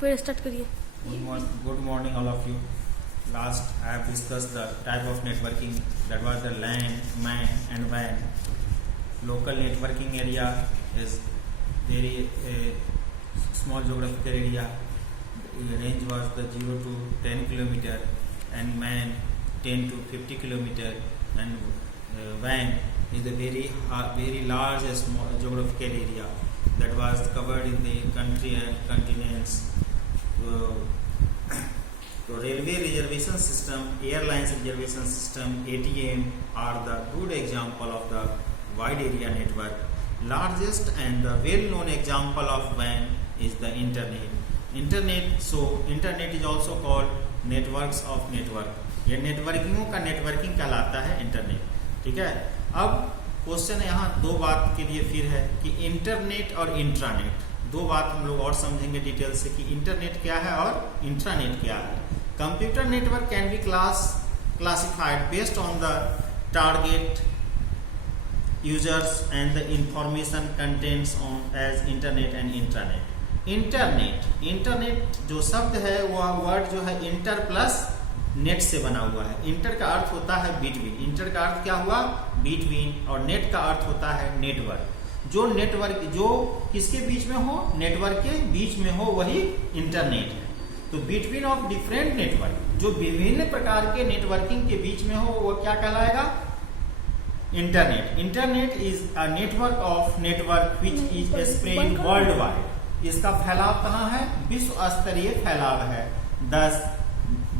फिर स्टार्ट करिए। Good morning, all of you. Last I have discussed the type of networking, that was the LAN, MAN and WAN. Local networking area is very small geographical area. The range was the 0 to 10 kilometer, and MAN 10 to 50 kilometer, and WAN is a very large small geographical area that was covered in the country and continents. So railway reservation system, airlines reservation system, ATM are the good example of the wide area network. Largest and the well-known example of WAN is the internet. So internet is also called networks of network. ये नेटवर्किंगों का networking कहलाता है internet. ठीक है, अब question यहाँ दो बात के लिए फिर है कि इंटरनेट और इंट्रानेट, दो बात हम लोग और समझेंगे डिटेल से कि इंटरनेट क्या है और इंट्रानेट क्या है। Computer network can be classified based on the target users and the information contents on as internet and intranet. Internet जो शब्द है वह वर्ड जो है इंटर प्लस नेट से बना हुआ है। इंटर का अर्थ होता है बिटवीन, इंटर का अर्थ क्या हुआ बिटवीन, और नेट का अर्थ होता है नेटवर्क। जो नेटवर्क जो किसके बीच में हो, नेटवर्क के बीच में हो, वही इंटरनेट है। तो बिटवीन ऑफ डिफरेंट नेटवर्क, जो विभिन्न प्रकार के नेटवर्किंग के बीच में हो, वो क्या कहलाएगा, internet. Internet is a network of network which is spread world wide. इसका फैलाव कहाँ है, विश्व स्तरीय फैलाव है। दस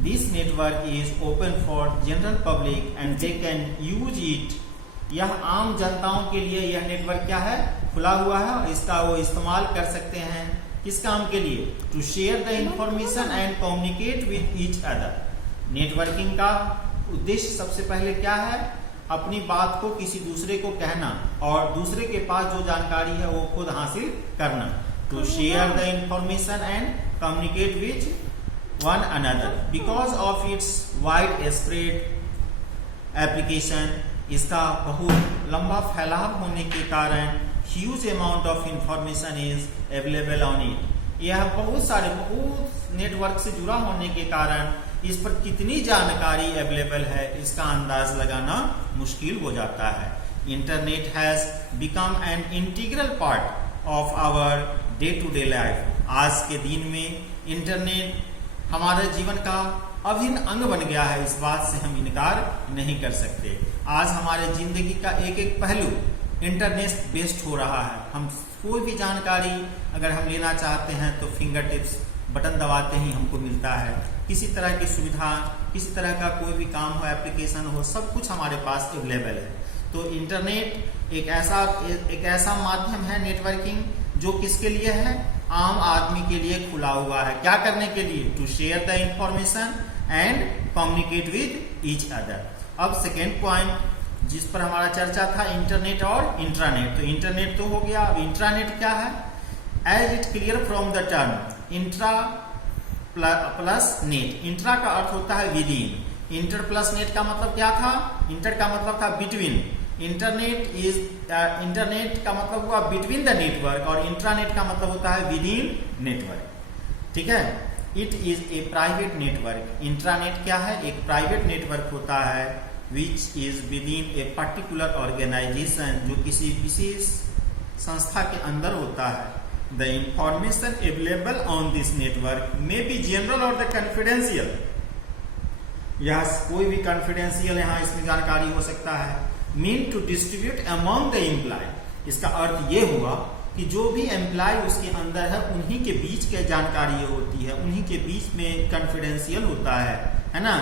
this network is open for general public and they can use it. यह आम जनताओं के लिए यह नेटवर्क क्या है, खुला हुआ है, और इसका वो इस्तेमाल कर सकते हैं किस काम के लिए, to share the information and communicate with each other. Networking का उद्देश्य सबसे पहले क्या है, अपनी बात को किसी दूसरे को कहना और दूसरे के पास जो जानकारी है वो खुद हासिल करना। To share the information and communicate with one another. Because of its wide spread application, इसका बहुत लंबा फैलाव होने के कारण huge amount of information is available on it. यह बहुत नेटवर्क से जुड़ा होने के कारण इस पर कितनी जानकारी अवेलेबल है इसका अंदाज लगाना मुश्किल हो जाता है। Internet has become an integral part of our day to day life. आज के दिन में इंटरनेट हमारे जीवन का अभिन्न अंग बन गया है, इस बात से हम इनकार नहीं कर सकते। आज हमारे जिंदगी का एक एक पहलू इंटरनेट बेस्ड हो रहा है। हम कोई भी जानकारी अगर हम लेना चाहते हैं तो फिंगर टिप्स बटन दबाते ही हमको मिलता है। किसी तरह की सुविधा, किसी तरह का कोई भी काम हो, एप्लीकेशन हो, सब कुछ हमारे पास अवेलेबल है। तो इंटरनेट एक ऐसा माध्यम है नेटवर्किंग जो किसके लिए है, आम आदमी के लिए खुला हुआ है। क्या करने के लिए, to share the information and communicate with each other. अब सेकेंड पॉइंट जिस पर हमारा चर्चा था, इंटरनेट और इंट्रानेट। तो इंटरनेट तो हो गया, अब इंट्रानेट क्या है, as it clear from the term intra plus net. Intra का अर्थ होता है within, inter plus net का मतलब क्या था, इंटर का मतलब था बिटवीन, इंटरनेट का मतलब हुआ बिटवीन द नेटवर्क, और इंट्रानेट का मतलब होता है विद इन नेटवर्क। ठीक है, it is a private network. Intranet क्या है, एक प्राइवेट नेटवर्क होता है which is within a particular organization, जो किसी विशेष संस्था के अंदर होता है। The information available on this network may be general और द कॉन्फिडेंशियल। यह कोई भी कॉन्फिडेंशियल यहाँ इसमें जानकारी हो सकता है। Mean to distribute among the employ. इसका अर्थ ये हुआ कि जो भी एम्प्लॉय उसके अंदर है उन्हीं के बीच के जानकारी होती है, उन्हीं के बीच में कॉन्फिडेंशियल होता है ना।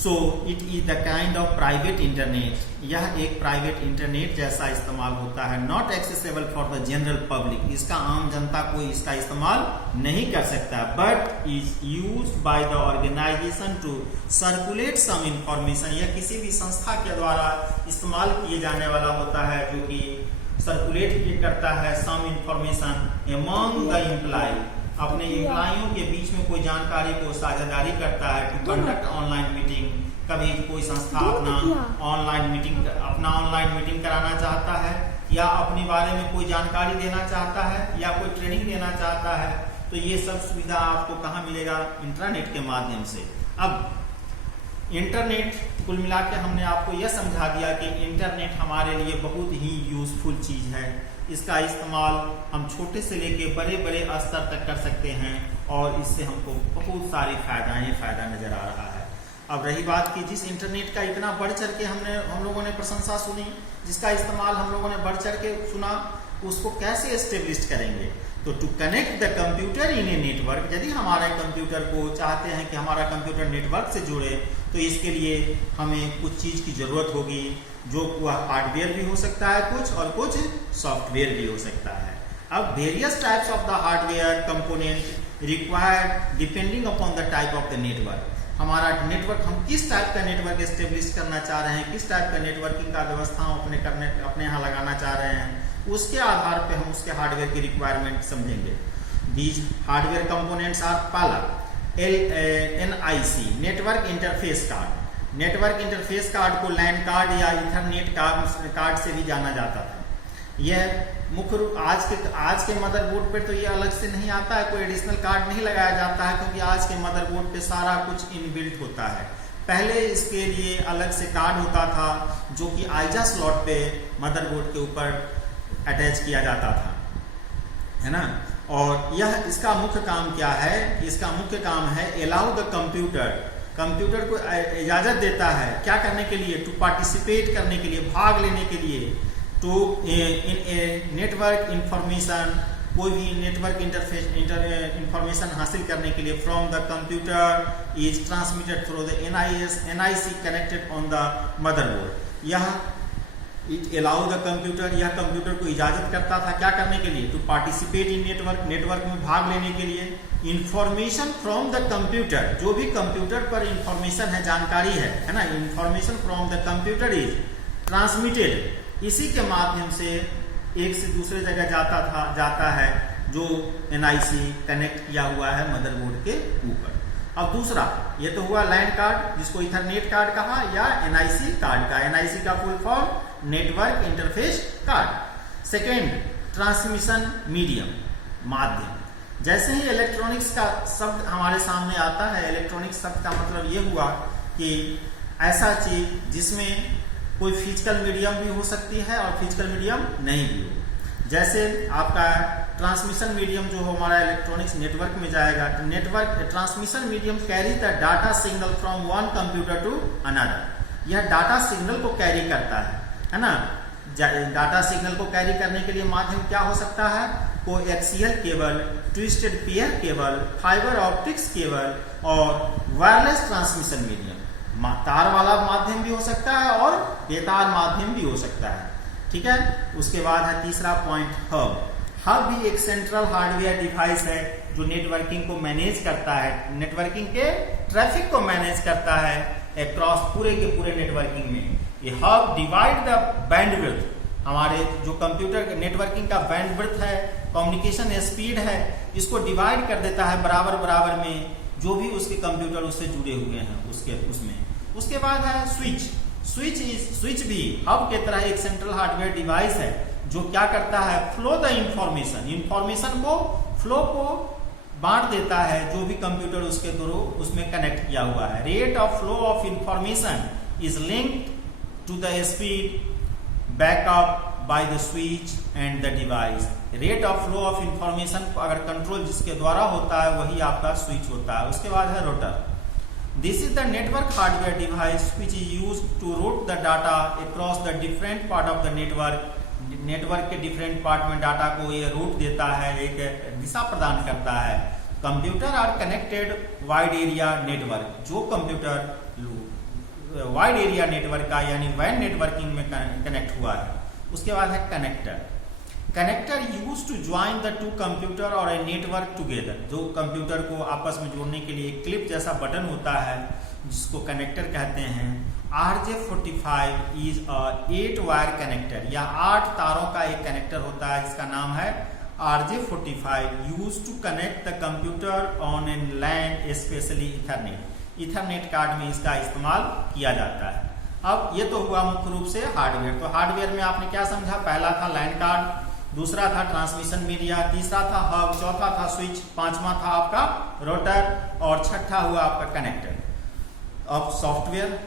So it is the kind of private internet. यह एक प्राइवेट इंटरनेट जैसा इस्तेमाल होता है। Not accessible for the general public. इसका आम जनता कोई इसका इस्तेमाल नहीं कर सकता, but is use by the organization to circulate some information. यह किसी भी संस्था के द्वारा इस्तेमाल किए जाने वाला होता है जो कि सर्कुलेट करता है some information among the employ. अपने एम्प्लॉइयों के बीच में कोई जानकारी को साझेदारी करता है। टू कंडक्ट ऑनलाइन मीटिंग, कभी कोई संस्था अपना ऑनलाइन मीटिंग कराना चाहता है, या अपने बारे में कोई जानकारी देना चाहता है, या कोई ट्रेनिंग देना चाहता है, तो ये सब सुविधा आपको कहाँ मिलेगा? इंटरनेट के माध्यम से। अब इंटरनेट कुल मिला के हमने आपको यह समझा दिया कि इंटरनेट हमारे लिए बहुत ही यूजफुल चीज़ है। इसका इस्तेमाल हम छोटे से लेके बड़े बड़े स्तर तक कर सकते हैं और इससे हमको बहुत सारी फायदा नज़र आ रहा है। अब रही बात कि जिस इंटरनेट का इतना बढ़ चढ़ के हम लोगों ने प्रशंसा सुनी, जिसका इस्तेमाल हम लोगों ने बढ़ चढ़ के सुना, उसको कैसे एस्टेब्लिश करेंगे? तो to connect the computer in a network, यदि हमारे कंप्यूटर को चाहते हैं कि हमारा कंप्यूटर नेटवर्क से जुड़े, तो इसके लिए हमें कुछ चीज़ की ज़रूरत होगी, जो वह हार्डवेयर भी हो सकता है कुछ, और कुछ सॉफ्टवेयर भी हो सकता है। अब various types of the hardware component required depending upon the type of the network. हमारा नेटवर्क, हम किस टाइप का नेटवर्क एस्टेब्लिश करना चाह रहे हैं, किस टाइप का नेटवर्किंग का व्यवस्था अपने यहाँ लगाना चाह रहे हैं, उसके आधार पे हम उसके हार्डवेयर की रिक्वायरमेंट समझेंगे। दीज हार्डवेयर कंपोनेंट्स आर पहला NIC network interface card. Network interface card को लैन कार्ड या इथरनेट कार्ड से भी जाना जाता था। यह मुख्य रूप आज के मदरबोर्ड पे तो ये अलग से नहीं आता है, कोई एडिशनल कार्ड नहीं लगाया जाता है, क्योंकि आज के मदरबोर्ड पे सारा कुछ इनबिल्ट होता है। पहले इसके लिए अलग से कार्ड होता था जो कि आइजा स्लॉट पे मदरबोर्ड के ऊपर अटैच किया जाता था, है ना। और यह इसका मुख्य काम क्या है? इसका मुख्य काम है अलाउ द कंप्यूटर को इजाजत देता है क्या करने के लिए? टू पार्टिसिपेट करने के लिए, भाग लेने के लिए, टू इन नेटवर्क इंफॉर्मेशन, कोई भी नेटवर्क इंफॉर्मेशन हासिल करने के लिए। From the computer is transmitted through the NIC connected on the motherboard. यह इट अलाउ द कंप्यूटर, यह कंप्यूटर को इजाजत करता था क्या करने के लिए? टू पार्टिसिपेट इन नेटवर्क में भाग लेने के लिए। इंफॉर्मेशन फ्रॉम द कंप्यूटर, जो भी कंप्यूटर पर इंफॉर्मेशन है, जानकारी है ना, information from the computer is transmitted, इसी के माध्यम से एक से दूसरे जगह जाता है जो NIC कनेक्ट किया हुआ है मदरबोर्ड के ऊपर। अब दूसरा, ये तो हुआ लैन कार्ड, जिसको इथरनेट कार्ड कहा, या NIC कार्ड का। NIC का full form network interface card. Second, transmission medium, माध्यम। जैसे ही इलेक्ट्रॉनिक्स का शब्द हमारे सामने आता है, इलेक्ट्रॉनिक्स शब्द का मतलब ये हुआ कि ऐसा चीज जिसमें कोई फिजिकल मीडियम भी हो सकती है और फिजिकल मीडियम नहीं भी हो। जैसे आपका ट्रांसमिशन मीडियम जो हमारा इलेक्ट्रॉनिक्स नेटवर्क में जाएगा, तो network transmission medium carry the data signal from one computer to another. यह डाटा सिग्नल को कैरी करता है ना। डाटा सिग्नल को कैरी करने के लिए माध्यम क्या हो सकता है? Coaxial cable, twisted pair cable, fibre optics cable और वायरलेस ट्रांसमिशन मीडियम। तार वाला माध्यम भी हो सकता है और बेतार माध्यम भी हो सकता है, ठीक है। उसके बाद है तीसरा पॉइंट, हब भी एक सेंट्रल हार्डवेयर डिवाइस है जो नेटवर्किंग को मैनेज करता है, नेटवर्किंग के ट्रैफिक को मैनेज करता है अक्रॉस पूरे के पूरे नेटवर्किंग में। ये हब डिवाइड द बैंडविड्थ, हमारे जो कंप्यूटर नेटवर्किंग का बैंडविड्थ है, कम्युनिकेशन स्पीड है, इसको डिवाइड कर देता है बराबर बराबर में, जो भी उसके कंप्यूटर उससे जुड़े हुए हैं उसमें। उसके बाद है स्विच भी हब के तरह एक सेंट्रल हार्डवेयर डिवाइस है जो क्या करता है? फ्लो द इंफॉर्मेशन को, फ्लो को बांट देता है जो भी कंप्यूटर उसके थ्रू उसमें कनेक्ट किया हुआ है। Rate of flow of information is linked to the speed backup by the switch and the device. Rate of flow of information को अगर कंट्रोल जिसके द्वारा होता है वही आपका स्विच होता है। उसके बाद है router. This is the network hardware device which is used to route the data across the different part of the network. Network के डिफरेंट पार्ट में डाटा को ये रूट देता है, एक दिशा प्रदान करता है। Computer are connected wide area network, जो कंप्यूटर वाइड एरिया नेटवर्क का यानी वैन नेटवर्किंग में कनेक्ट हुआ है। उसके बाद है connector use to join the two computer और ए नेटवर्क टुगेदर, जो कंप्यूटर को आपस में जोड़ने के लिए एक क्लिप जैसा बटन होता है जिसको कनेक्टर कहते हैं। RJ45 is a 8 wire connector, या 8 तारों का एक कनेक्टर होता है जिसका नाम है RJ45, use to connect the computer on an LAN specially ethernet card में इसका इस्तेमाल किया जाता है। अब ये तो हुआ मुख्य रूप से हार्डवेयर। तो हार्डवेयर में आपने क्या समझा? पहला था लैन कार्ड, दूसरा था ट्रांसमिशन मीडिया, तीसरा था हब, चौथा था स्विच, पांचवा था आपका रोटर और छठा हुआ आपका कनेक्टर। अब software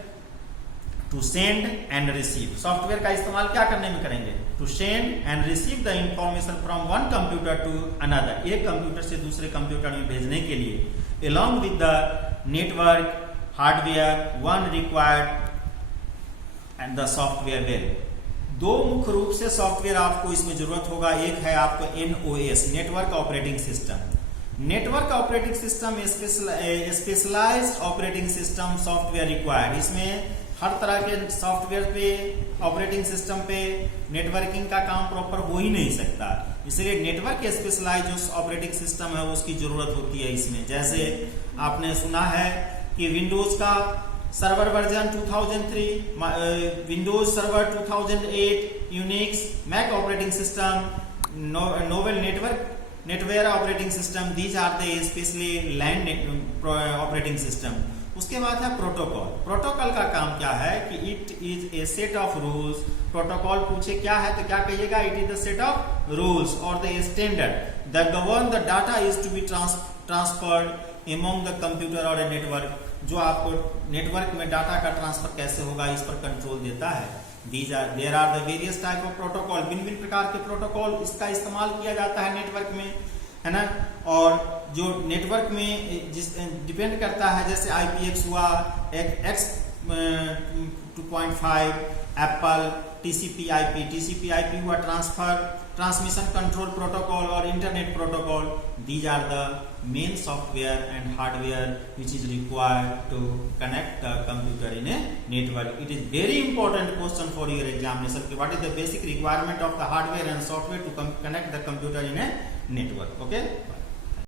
to send and receive, software का इस्तेमाल क्या करने में करेंगे? To send and receive the information from one computer to another, एक कंप्यूटर से दूसरे कंप्यूटर में भेजने के लिए। along with the network hardware one required and the software well, दो मुख्य रूप से सॉफ्टवेयर आपको इसमें जरूरत होगा। एक है आपको NOS, network operating system. Network operating system specialized operating system software required, इसमें हर तरह के सॉफ्टवेयर पे, ऑपरेटिंग सिस्टम पे नेटवर्किंग का काम प्रॉपर हो ही नहीं सकता, इसलिए नेटवर्क स्पेशलाइज जो ऑपरेटिंग सिस्टम है उसकी जरूरत होती है इसमें। जैसे आपने सुना है कि विंडोज का server version 2003, Windows server 2008, Unix, Mac operating system, Novell NetWare operating system, these are the specially LAN operating system. उसके बाद है प्रोटोकॉल। प्रोटोकॉल का काम क्या है कि it is a set of rules. Protocol पूछे क्या है तो क्या कहिएगा? It is the set of rules और the standard that govern the data is to be transferred among the computer और ए नेटवर्क, जो आपको नेटवर्क में डाटा का ट्रांसफर कैसे होगा इस पर कंट्रोल देता है। There are the various type of protocol, भिन्न भिन्न प्रकार के प्रोटोकॉल इसका इस्तेमाल किया जाता है नेटवर्क में, है ना। और जो नेटवर्क में जिस डिपेंड करता है, जैसे IPX हुआ, X 2.5, एप्पल, TCP/IP हुआ ट्रांसमिशन कंट्रोल प्रोटोकॉल और internet protocol. These are the main software and hardware which is required to connect the computer in a network. It is very important question for your examination कि what is the basic requirement of the hardware and software to connect the computer in a network. Okay.